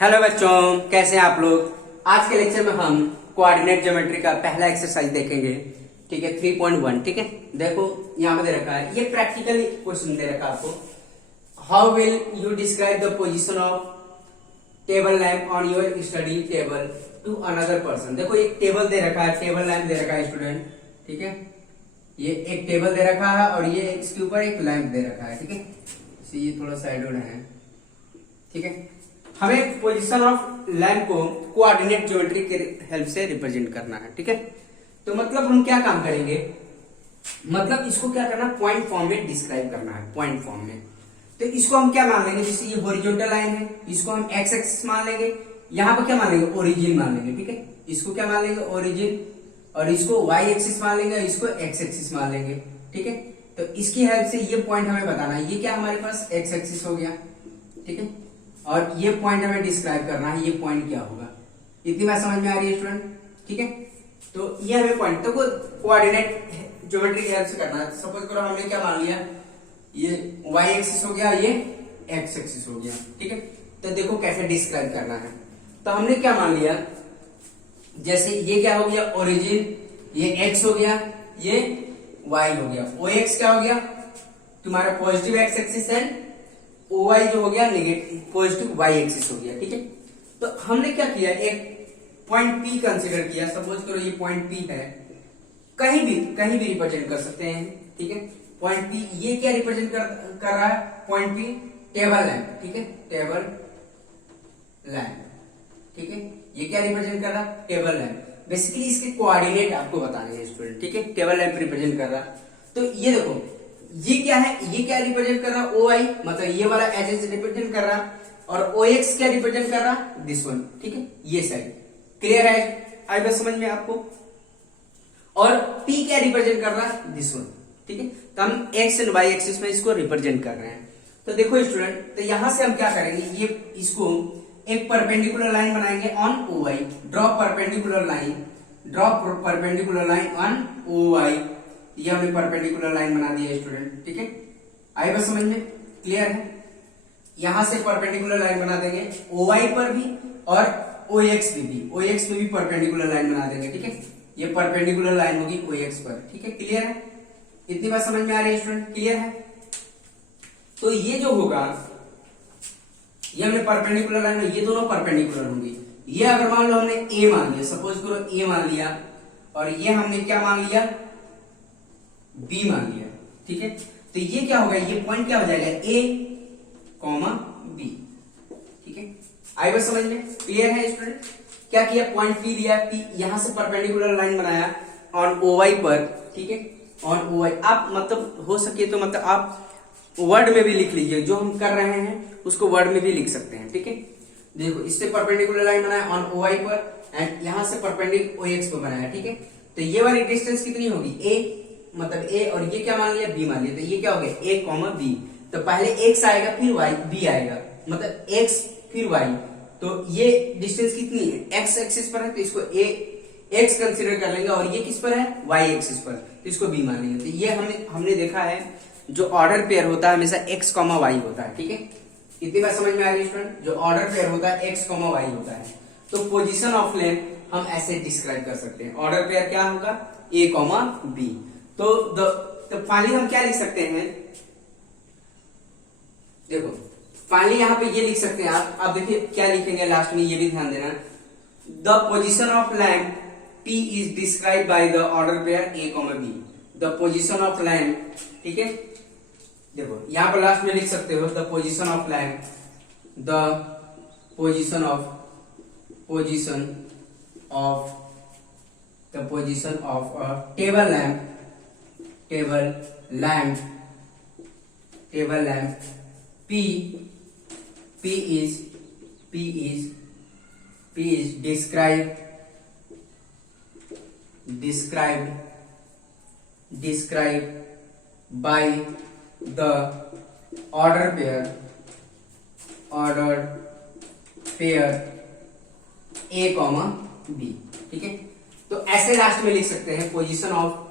Hello बच्चों, कैसे हैं आप लोग। आज के लेक्चर में हम कोऑर्डिनेट ज्योमेट्री का पहला एक्सरसाइज देखेंगे। ठीक है, 3.1। ठीक है, देखो यहाँ पे दे रखा है, ये प्रैक्टिकल क्वेश्चन दे रखा है आपको। How will you describe the position of table lamp on your study table to another person. देखो एक टेबल दे रखा है, टेबल लैंप दे रखा है स्टूडेंट। ठीक है, ये एक टेबल दे रखा है और ये इसके ऊपर एक लैंप दे रखा है। ठीक है, ये थोड़ा साइड है। ठीक है, हमें पोजीशन ऑफ लैंप को कोऑर्डिनेट ज्योमेट्री के हेल्प से रिप्रेजेंट करना है। ठीक है, तो मतलब हम क्या काम करेंगे, मतलब इसको क्या करना, पॉइंट फॉर्म में डिस्क्राइब करना है, पॉइंट फॉर्म में। तो इसको हम क्या मान लेंगे, जैसे ये हॉरिजॉन्टल लाइन है, इसको हम एक्स एक्सिस मान लेंगे। यहाँ पर क्या मान लेंगे, ओरिजिन मान लेंगे। ठीक है, इसको क्या मान लेंगे, ओरिजिन, और इसको वाई एक्सिस मान लेंगे, इसको एक्स एक्सिस मान लेंगे। ठीक है, तो इसकी हेल्प से ये पॉइंट हमें बताना है, ये क्या हमारे पास एक्स एक्सिस हो गया। ठीक है, और ये पॉइंट हमें डिस्क्राइब करना है, ये पॉइंट क्या होगा। इतनी बात समझ में आ रही है स्टूडेंट। ठीक है, तो ये हमें पॉइंट तो कोऑर्डिनेट ज्योमेट्री की हेल्प से करना है। सपोज करो हमने क्या मान लिया, ये वाई एक्सिस हो गया, ये एक्स एक्सिस हो गया। ठीक है, तो देखो कैसे डिस्क्राइब करना है। तो हमने क्या मान लिया, जैसे ये क्या हो गया, ओरिजिन, ये एक्स हो गया, ये वाई हो गया। ओ एक्स क्या हो गया, तुम्हारा पॉजिटिव एक्स एक्सिस है, ओ वाई जो हो गया नेगेटिव पॉजिटिव वाई एक्सिस हो गया। ठीक है, तो हमने क्या किया, एक पॉइंट पी कंसीडर किया। सपोज करो ये पॉइंट पी है, कहीं भी रिप्रेजेंट कर सकते हैं। ठीक है, पॉइंट पी ये क्या रिप्रेजेंट कर रहा है, पॉइंट पी टेबल लैंप। ठीक है, टेबल लैंप। ठीक है, ये क्या रिप्रेजेंट कर रहा है, टेबल लैंप। बेसिकली इसके कोऑर्डिनेट आपको बताने हैं स्टूडेंट। ठीक है, टेबल लैंप रिप्रेजेंट कर रहा। तो ये देखो ये क्या है, ये क्या रिप्रेजेंट कर रहा, ओ आई, मतलब ये वाला एज रिप्रेजेंट कर रहा, और ओ एक्स क्या रिप्रेजेंट कर रहा, दिस वन। ठीक है, ये साइड क्लियर है, आई बस समझ में आपको। और पी क्या रिप्रेजेंट कर रहा है, दिस वन। ठीक है, तो हम एक्स एंड वाई एक्सिस में इसको रिप्रेजेंट कर रहे हैं। तो देखो स्टूडेंट, तो यहां से हम क्या करेंगे, ये इसको एक परपेंडिकुलर लाइन बनाएंगे on O Y. Draw perpendicular line, draw perpendicular line on O Y. ये हमने परपेंडिकुलर लाइन बना दी है स्टूडेंट। ठीक है, आई बस समझ में, क्लियर है। यहां से परपेंडिकुलर लाइन बना देंगे ओ वाई पर भी और ओ एक्स में भी, ओ एक्स में भी परपेंडिकुलर लाइन बना देंगे। ठीक है, ये परपेंडिकुलर लाइन होगी ओ एक्स पर। ठीक है, क्लियर है, इतनी बात समझ में आ रही है स्टूडेंट, क्लियर है। तो ये जो होगा, ये हमने परपेंडिकुलर लाइन में, ये दोनों परपेंडिकुलर होंगी। ये अगर मान लो हमने ए मान लिया, सपोज करो ए मान लिया, और ये हमने क्या मान लिया, बी मान लिया। ठीक है, तो ये क्या होगा, ये पॉइंट क्या हो जाएगा, ए कॉमा बी। ठीक है, आई बस समझ में, क्लियर है स्टूडेंट। क्या किया, पॉइंट पी लिया, पी यहां से परपेंडिकुलर लाइन बनाया ऑन ओ वाई पर। ठीक है, ऑन ओ वाई। आप मतलब हो सके तो मतलब आप वर्ड में भी लिख लीजिए, जो हम कर रहे हैं उसको वर्ड में भी लिख सकते हैं। ठीक है, देखो इससे परपेंडिकुलर लाइन बनाया ऑन ओ वाई पर, एंड यहां से परपेंडिकुलर ओ एक्स पर बनाया। ठीक है, तो ये वाली डिस्टेंस कितनी होगी, ए, मतलब ए, और ये क्या मान लिया, बी मान लिया। तो ये क्या हो गया, ए कॉमा बी। तो पहले एक्स आएगा, फिर वाई, बी आएगा, मतलब एक्स फिर वाई। तो ये डिस्टेंस कितनी है, एक्स एक्सिस पर है, तो इसको ए एक्स कंसीडर कर लेंगे, और ये किस पर है, वाई एक्सिस पर, तो इसको बी मान लेंगे। तो ये हमने देखा है, जो ऑर्डर पेयर होता है हमेशा एक्स कॉमा वाई होता है। ठीक है, इतनी बात समझ में आ रही है स्टूडेंट, जो ऑर्डर पेयर होता है एक्स कॉमा वाई होता है। तो पोजीशन ऑफ लैंप हम ऐसे डिस्क्राइब कर सकते हैं, ऑर्डर पेयर क्या होगा, ए कॉमा बी। तो फाइनली हम क्या लिख सकते हैं, देखो फाइनली यहां पे ये लिख सकते हैं आप देखिए क्या लिखेंगे लास्ट में, ये भी ध्यान देना। The position of lamp P is describe by the order pair A comma B. The position of lamp, ठीक है, देखो यहां पर लास्ट में लिख सकते हो, the position of lamp, the position of table lamp P is described by the ordered pair A comma B। ठीक है, तो ऐसे लास्ट में लिख सकते हैं, position of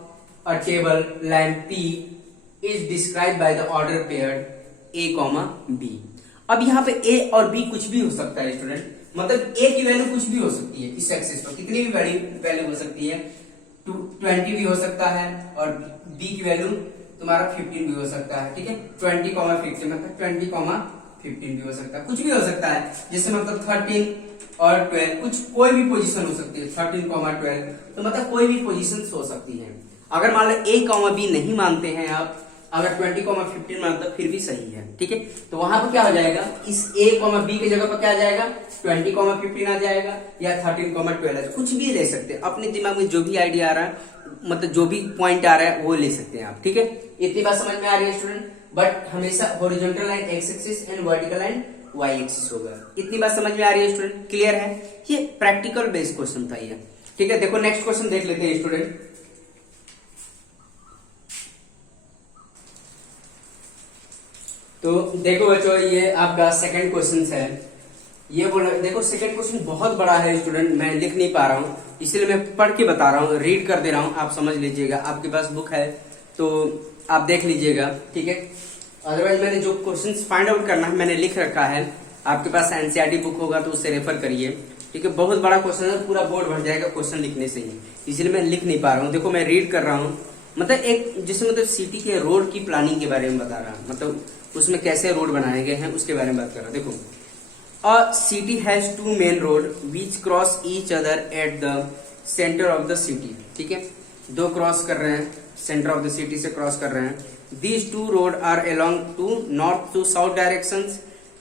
a table lamp P is describe by the order pair A comma B। अब यहाँ पे A और B कुछ भी हो सकता है स्टूडेंट, मतलब ए की वैल्यू कुछ भी हो सकती है इस एक्सिस पर, कितनी भी वैल्यू हो सकती है, 20 भी हो सकता है, और बी की वैल्यू तुम्हारा 15 भी हो सकता है, ठीक है। 20,15 मतलब 20,15 भी हो सकता है, कुछ भी हो सकता है, जैसे मतलब 13 और 12 कुछ कोई भी पोजीशन हो सकती है, 13,12 तो मतलब कोई भी पोजीशन हो सकती है। अगर मान लो a, b नहीं मानते हैं आप, अगर 20,15 मानते तो फिर भी सही है, ठीक है। तो वहां पर क्या हो जाएगा, इस a, b के जगह पर क्या आ जाएगा, 20,15 आ जाएगा या 13,12, कुछ भी ले सकते हैं, अपने दिमाग में जो भी आइडिया आ रहा है, मतलब जो भी पॉइंट आ रहा है वो ले सकते हैं आप, ठीक है। इतनी बात समझ में आ रही है student. But always horizontal line X axis and vertical line Y axis होगा। इतनी बात समझ में आ रही है स्टूडेंट, क्लियर है। ये प्रैक्टिकल बेस्ड क्वेश्चन था ये, ठीक है। देखो नेक्स्ट क्वेश्चन देख लेते हैं स्टूडेंट। तो देखो बच्चों, ये आपका सेकंड क्वेश्चन है। ये बोला, देखो सेकंड क्वेश्चन बहुत बड़ा है स्टूडेंट, मैं लिख नहीं पा रहा हूँ, इसलिए मैं पढ़ के बता रहा हूँ, रीड कर दे रहा हूँ, आप समझ लीजिएगा। आपके पास बुक है तो आप देख लीजिएगा, ठीक है। अदरवाइज मैंने जो क्वेश्चंस फाइंड आउट करना है मैंने लिख रखा है, आपके पास एनसीईआरटी बुक होगा तो उससे रेफर करिए, ठीक है। बहुत बड़ा क्वेश्चन है, पूरा बोर्ड भर जाएगा क्वेश्चन लिखने से ही, इसलिए मैं लिख नहीं पा रहा हूँ। देखो मैं रीड कर रहा हूँ, मतलब एक जिसमें मतलब सिटी के रोड की प्लानिंग के बारे में बता रहा हूँ, मतलब उसमें कैसे रोड बनाए गए हैं उसके बारे में बात कर रहा हूँ। देखो, a city has 2 main road which cross each other at the centre of the city, ठीक है। दो क्रॉस कर रहे हैं, सेंटर ऑफ द सिटी से क्रॉस कर रहे हैं। These 2 road are along to north to south direction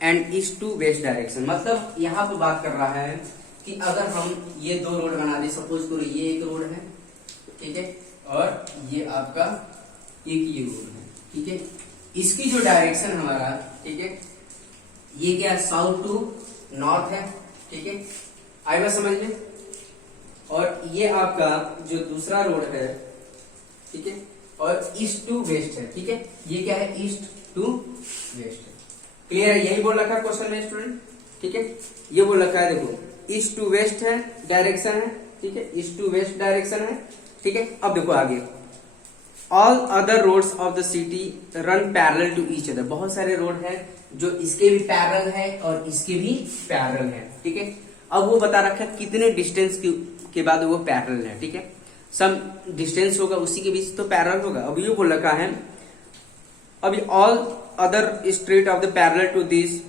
and east to west direction. मतलब यहाँ पे बात कर रहा है कि अगर हम ये 2 रोड बना दे, सपोज करो ये एक रोड है, ठीक है, और ये आपका एक ये रोड है, ठीक है। इसकी जो डायरेक्शन हमारा, ठीक है, ये क्या है, साउथ टू नॉर्थ है, ठीक है, आई बात समझ में। और ये आपका जो दूसरा रोड है, ठीक है, और ईस्ट टू वेस्ट है, ठीक है, ये क्या है, ईस्ट टू वेस्ट है। क्लियर है, यही बोल रखा है क्वेश्चन में स्टूडेंट, ठीक है। ये बोल रखा है, देखो ईस्ट टू वेस्ट है डायरेक्शन है, ठीक है, ईस्ट टू वेस्ट डायरेक्शन है, ठीक है। अब देखो आगे, all other roads of the city run parallel to each other. बहुत सारे रोड है जो इसके भी पैरेलल है और इसके भी पैरेलल है, ठीक है। अब वो बता रखा है कितने डिस्टेंस के बाद वो पैरेलल है, ठीक है। सम डिस्टेंस होगा उसी के बीच तो पैरेलल होगा। अब ये बोल रखा है, अभी all other street of the parallel to this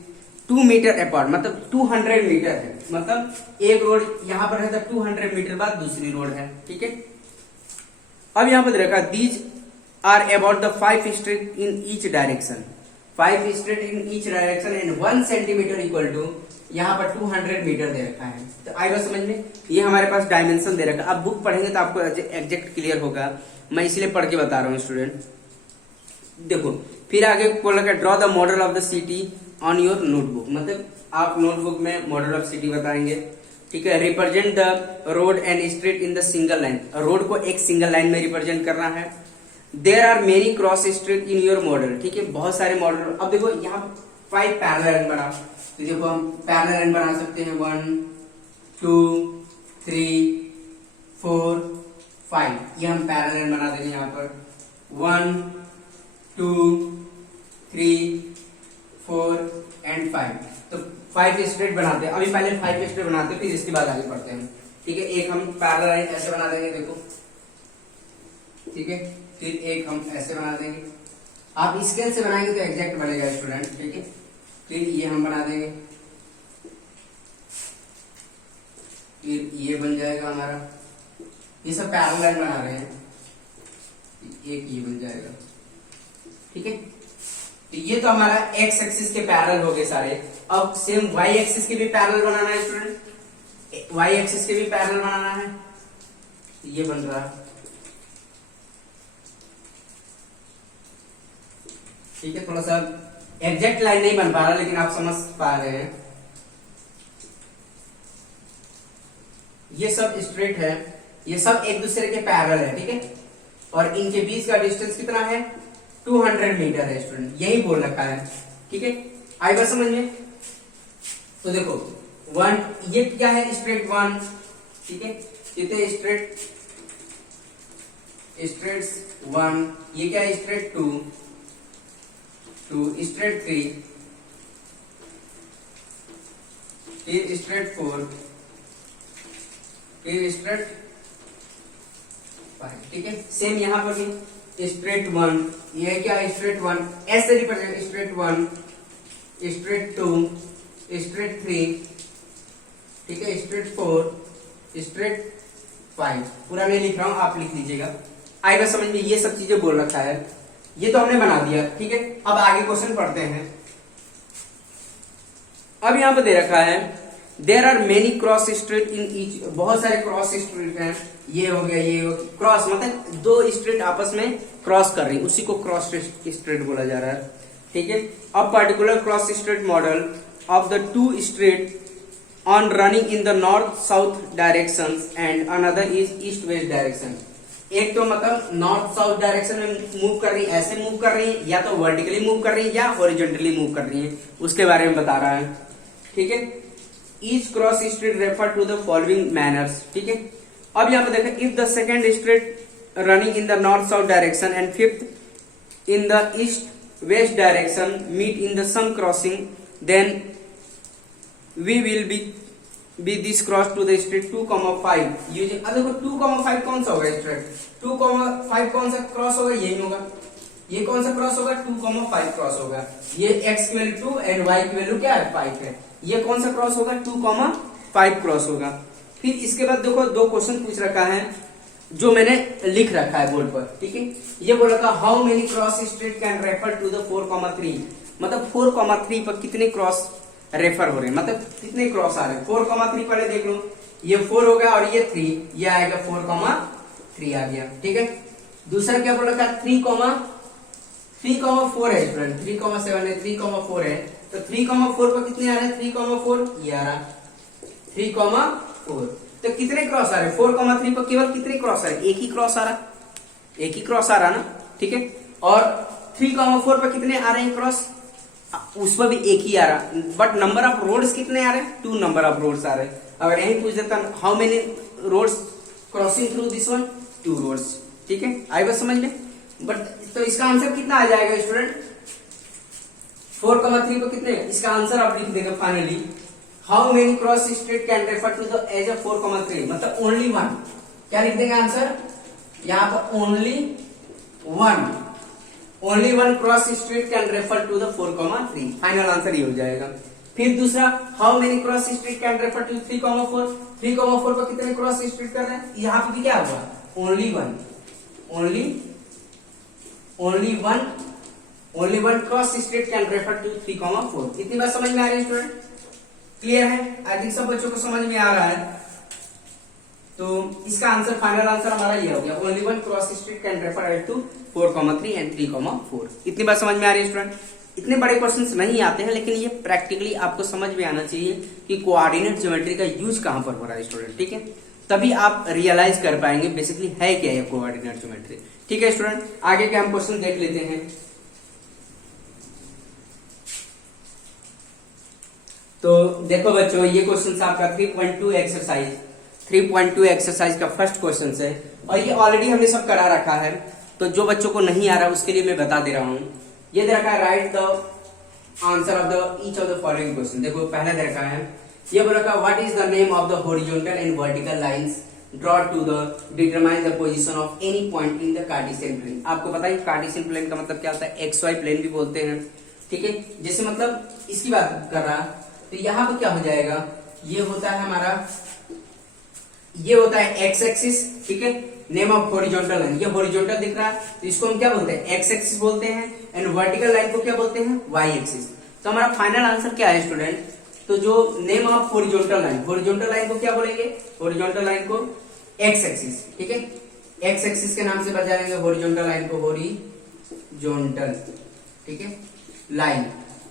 2 metre apart, मतलब 200 मीटर है, मतलब एक रोड यहाँ पर है तो 200 मीटर बाद दूसरी रोड है, ठीक है। अब यहां पर रखा, these are about the 5 street in each direction, 5 street in each direction and 1 centimetre equal to, यहाँ पर 200 मीटर दे रखा है। तो आई बात समझ में, ये हमारे पास डायमेंशन दे रखा है। आप बुक पढ़ेंगे तो आपको एग्जैक्ट क्लियर होगा, मैं इसलिए पढ़ के बता रहा हूँ स्टूडेंट। देखो फिर आगे बोल रखा, draw the model of the city on your notebook, मतलब आप नोटबुक में मॉडल ऑफ सिटी बताएंगे, ठीक है। Represent the road and street in the single line, road को एक सिंगल लाइन में रिप्रेजेंट करना है। There are many cross street in your model, ठीक है, बहुत सारे मॉडल। अब देखो यहाँ 5 पैरेलल लाइन बना, तो देखो हम पैरेलल लाइन बना सकते हैं 1 2 3 4 5, ये हम पैरेलल लाइन बना देंगे यहाँ पर 1 2 3 4 एंड 5। तो 5 स्ट्रेट बनाते हैं, अभी पहले 5 स्ट्रेट बनाते हैं, फिर इसके बाद आगे बढ़ते हैं, ठीक है। एक हम पैरेलल लाइन ऐसे बना देंगे, देखो, ठीक है, फिर एक हम ऐसे बना देंगे। आप स्केल से बनाएंगे तो एग्जैक्ट बनेगा स्टूडेंट, ठीक है। फिर ये हम बना देंगे, फिर ये बन जाएगा हमारा, ये सब पैरेलल लाइन बना रहे हैं, एक ये बन जाएगा, ठीक है। तो ये तो हमारा एक्स एक्सिस के पैरेलल हो गए सारे। अब सेम वाई एक्सिस के भी पैरेलल बनाना है स्टूडेंट, वाई एक्सिस के भी पैरेलल बनाना है, तो ये बन रहा है, ठीक है। थोड़ा सा एग्जैक्ट लाइन नहीं बन पा रहा, लेकिन आप समझ पा रहे हैं। ये सब स्ट्रेट है, ये सब एक दूसरे के पैरेलल है, ठीक है, और इनके बीच का डिस्टेंस कितना है, 200 मीटर है स्टूडेंट, यही बोल रखा है, ठीक है। आई बात समझ में। तो देखो 1, ये क्या है, स्ट्रेट 1, ठीक है, कितने स्ट्रेट 1, ये क्या है, straight 2 straight 3 is straight 4 is straight 5, ठीक है। सेम यहाँ पर भी स्ट्रेट 1, ये क्या स्ट्रेट 1 ऐसे रिप्रेजेंट स्ट्रेट 1 स्ट्रेट 2 स्ट्रेट 3, ठीक है, स्ट्रेट 4 स्ट्रेट 5। पूरा मैं लिख रहा हूं, आप लिख लीजिएगा, आएगा समझ में। ये सब चीजें बोल रखा है, ये तो हमने बना दिया, ठीक है। अब आगे क्वेश्चन पढ़ते हैं। अब यहां पर दे रखा है there are many cross straight in each, बहुत सारे क्रॉस स्ट्रेट हैं। ये हो गया, ये हो गया, क्रॉस मतलब दो स्ट्रेट आपस में क्रॉस कर रही है, उसी को क्रॉस स्ट्रेट बोला जा रहा है, ठीक है। अब particular cross straight model of the two straight on running in the north south direction and another is east west direction. एक तो मतलब नॉर्थ साउथ डायरेक्शन में मूव कर रही है, ऐसे मूव कर रही है, या तो वर्टिकली मूव कर रही है या हॉरिजॉन्टली मूव कर रही है, उसके बारे में बता रहा है, ठीक है। Each cross straight refer to the following manners, ठीक है। अब यहाँ पे देखो, if the second straight running in the north south direction and fifth in the east west direction meet in the some crossing, then we will be this cross to the straight 2,5 using. अब देखो 2,5 कौन सा होगा straight, 2,5 कौन सा cross होगा, यही होगा। ये कौन सा क्रॉस होगा, 2,5 क्रॉस होगा। ये x की वैल्यू 2 एंड y की वैल्यू क्या है, 5 है। ये कौन सा क्रॉस होगा, 2,5 क्रॉस होगा। फिर इसके बाद देखो दो क्वेश्चन पूछ रखा है जो मैंने लिख रखा है बोर्ड पर, ठीक है। ये बोल रखा how many cross straight can refer to the 4,3, मतलब 4,3 पर कितने क्रॉस रेफर हो रहे हैं, मतलब कितने क्रॉस आ रहे हैं। 4,3 पहले देख लो, ये 4 हो गया और ये 3, ये आएगा 4,3 आ गया, ठीक है। दूसरा क्या बोल रखा है, 3,4 है स्टूडेंट, 3,7 है, 3,4 है, तो 3,4 पर कितने आ रहे हैं, 3,4 ये आ रहा 3,4, तो कितने क्रॉस आ रहे हैं 4,3 पर, केवल कितने क्रॉस आ रहे हैं, एक ही क्रॉस आ रहा, एक ही क्रॉस आ रहा ना, ठीक है। और 3,4 पर कितने आ रहे हैं क्रॉस, उस पर भी एक ही आ रहा, बट नंबर ऑफ रोड्स कितने आ रहे हैं, 2 नंबर ऑफ रोड्स आ रहे हैं। अगर यही पूछ देता how many roads crossing through this one, 2 roads, ठीक है। आई बात समझ में। बट तो इसका आंसर कितना आ जाएगा स्टूडेंट, 4,3 पर कितने, इसका आंसर आप लिख देगा finally, how many cross straight can refer to the edge of 4,3, मतलब ओनली वन। क्या लिख देंगे आंसर, यहाँ पर only one cross straight can refer to the 4,3, final answer ये हो जाएगा। फिर दूसरा, how many cross straight can refer to 3,4, 3,4 पर कितने क्रॉस स्ट्रेट कर रहे हैं, यहाँ पे भी क्या होगा, only one cross straight can refer to 3,4। इतनी बात समझ में आ रही है स्टूडेंट, क्लियर है, आई थिंक सब बच्चों को समझ में आ रहा है। तो इसका आंसर, फाइनल आंसर हमारा ये हो गया, only one cross straight can refer to 4,3 and 3,4। इतनी बात समझ में आ रही है स्टूडेंट। इतने बड़े क्वेश्चंस नहीं आते हैं, लेकिन ये प्रैक्टिकली आपको समझ में आना चाहिए कि कोऑर्डिनेट ज्योमेट्री का यूज कहां पर हो रहा है स्टूडेंट, ठीक है। तभी आप रियलाइज कर पाएंगे बेसिकली है क्या है कोऑर्डिनेट ज्योमेट्री, ठीक है स्टूडेंट। आगे के हम क्वेश्चन देख लेते हैं। तो देखो बच्चों, ये क्वेश्चन आपका 3.2 एक्सरसाइज का फर्स्ट क्वेश्चन है, और ये ऑलरेडी हमने सब करा रखा है, तो जो बच्चों को नहीं आ रहा उसके लिए मैं बता दे रहा हूं। ये दे रखा है, write the answer of the each of the following question. देखो पहले दे रखा है, ये बोल रखा है what is the name of the horizontal and vertical lines draw to the determine the position of any point in the Cartesian plane. आपको पता है कार्टेशियन प्लेन का मतलब क्या होता है, एक्स वाई प्लेन भी बोलते हैं, ठीक है। जैसे मतलब इसकी बात कर रहा, तो यहाँ पे क्या हो जाएगा, ये होता है हमारा, ये होता है एक्स एक्सिस, ठीक है। नेम ऑफ हॉरिजॉन्टल लाइन, ये हॉरिजॉन्टल दिख रहा है तो इसको हम क्या बोलते हैं, एक्स एक्सिस बोलते हैं, एंड वर्टिकल लाइन को क्या बोलते हैं, वाई एक्सिस। तो हमारा फाइनल आंसर क्या है स्टूडेंट, तो जो नेम ऑफ हॉरिजॉन्टल लाइन को क्या बोलेंगे, हॉरिजॉन्टल लाइन को एक्स एक्सिस, ठीक है। एक्स एक्सिस के नाम से बजाएंगे हॉरिजॉन्टल लाइन को, हॉरिजॉन्टल, ठीक है, लाइन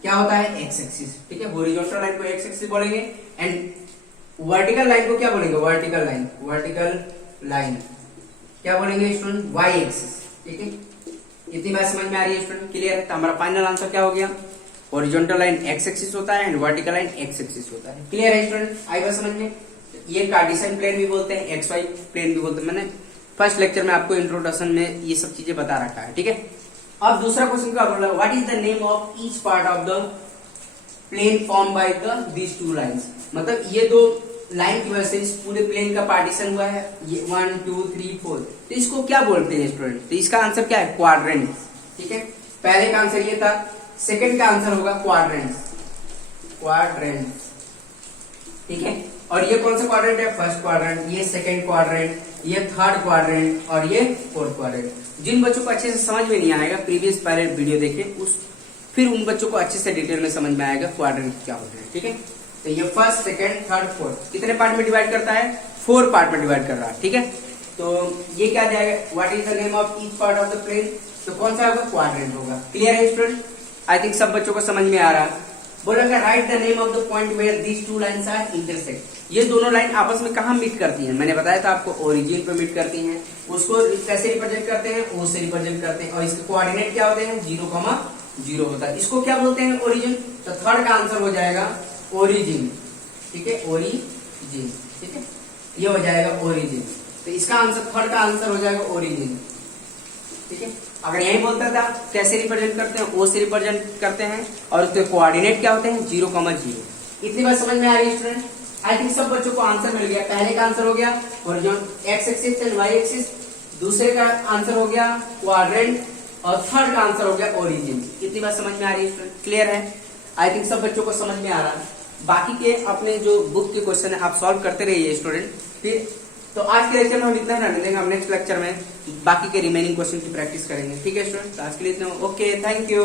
क्या होता है, एक्स एक्सिस, ठीक है। हॉरिजॉन्टल लाइन को एक्स एक्सिस बोलेंगे, एंड वर्टिकल लाइन को क्या बोलेंगे, वर्टिकल लाइन क्या बोलेंगे स्टूडेंट, वाई एक्सिस, ठीक है। इतनी बात समझ में आ रही है स्टूडेंट, क्लियर है। तो हमारा फाइनल आंसर क्या हो गया, हॉरिजॉन्टल लाइन एक्स एक्सिस होता है and vertical line X axis होता है, क्लियर है स्टूडेंट, आई बात समझ में। ये कार्टेशियन प्लेन भी बोलते हैं, एक्स वाई प्लेन भी बोलते हैं, मैंने फर्स्ट लेक्चर में आपको इंट्रोडक्शन में ये सब चीजें बता रखा है, ठीक है। अब दूसरा क्वेश्चन क्या बोल रहा है, what is the name of each part of the plane form by these two lines, मतलब ये दो लाइन की वजह से इस पूरे प्लेन का पार्टीशन हुआ है, ये 1 2 3 4, तो इसको क्या बोलते हैं स्टूडेंट? तो इसका आंसर क्या है? क्वाड्रेंट। ठीक है, पहले का आंसर ये था, सेकंड का आंसर होगा क्वाड्रेंट। क्वाड्रेंट, ठीक है। और ये कौन सा क्वाड्रेंट है? फर्स्ट क्वाड्रेंट, ये सेकंड क्वाड्रेंट, ये थर्ड क्वाड्रेंट और ये फोर्थ क्वाड्रेंट। जिन बच्चों को अच्छे से समझ में नहीं आएगा, प्रीवियस पहले वीडियो देखें, उस फिर उन बच्चों को अच्छे से डिटेल में समझ में आएगा क्वाड्रेंट क्या होते हैं। ठीक है, तो ये फर्स्ट सेकंड थर्ड फोर्थ कितने पार्ट में डिवाइड करता है? 4 पार्ट में डिवाइड कर रहा है। ठीक है, तो ये क्या जाएगा? What is the name of each part of the plane? तो कौन सा होगा? क्वाड्रेंट होगा। क्लियर है स्टूडेंट? आई थिंक सब बच्चों को समझ में आ रहा है। बोलेगा write the name of the point where these two lines are intersect. ये दोनों लाइन आपस में कहाँ मीट करती हैं? मैंने बताया था आपको, ओरिजिन पे मीट करती हैं। उसको कैसे रिप्रेजेंट करते हैं? ओ से रिप्रेजेंट करते हैं, और इसके कोऑर्डिनेट क्या होते हैं? 0,0 होता है। इसको क्या बोलते हैं? ओरिजिन। तो थर्ड का आंसर हो जाएगा ओरिजिन। ठीक है, ओरिजिन। ठीक है, ये हो जाएगा ओरिजिन। तो इसका आंसर, थर्ड का आंसर हो जाएगा ओरिजिन। ठीक है, अगर यही बोलता था कैसे रिप्रेजेंट करते हैं? ओ से रिप्रेजेंट करते हैं, और उसके कोऑर्डिनेट क्या होते हैं? 0,0। इतनी बात समझ में आ रही है स्टूडेंट? आई थिंक सब बच्चों को आंसर मिल गया। पहले का आंसर हो गया origin, X axis and Y axis. दूसरे का आंसर हो गया क्वाड्रेंट, और थर्ड का आंसर हो गया ओरिजिन। इतनी बात समझ में आ रही है स्टूडेंट? क्लियर है? आई थिंक सब बच्चों को समझ में आ रहा है। बाकी के अपने जो बुक के क्वेश्चन है आप सॉल्व करते रहिए स्टूडेंट। फिर तो आज के लेक्चर में हम इतना ही रहने देंगे। हम नेक्स्ट लेक्चर में बाकी के रिमेनिंग क्वेश्चन की प्रैक्टिस करेंगे। ठीक है स्टूडेंट, आज के लिए इतना। Okay, thank you.